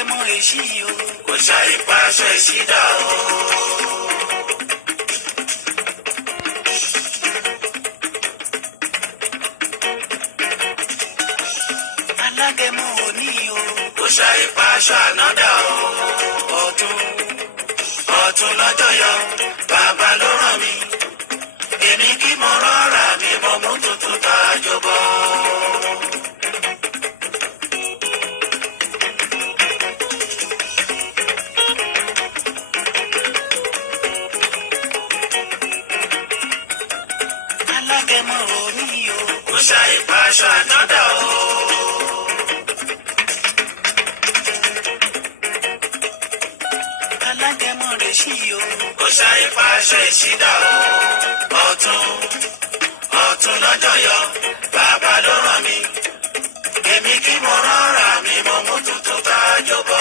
alágẹmọ èṣí o. kò ṣàì pa aṣọ ìṣídà o. alágẹmọ òní o. kò ṣàì pa aṣọ ànádà o. ọ̀tún lọ́jọ́ yọ bàbá ló ràn mí. èmi kí mo rọra mi mo mú tuntun tá a jọbọ. alágẹmọ òní o. kò ṣàì pa aṣọ ànádà o. alágẹmọ rèṣí o. kò ṣàì pa aṣọ ìṣídà o. ọ̀tún lọ́jọ́ yọ bàbá ló ràn mí. èmi kí mo rọra mi mo mú tuntun tá a jọbọ.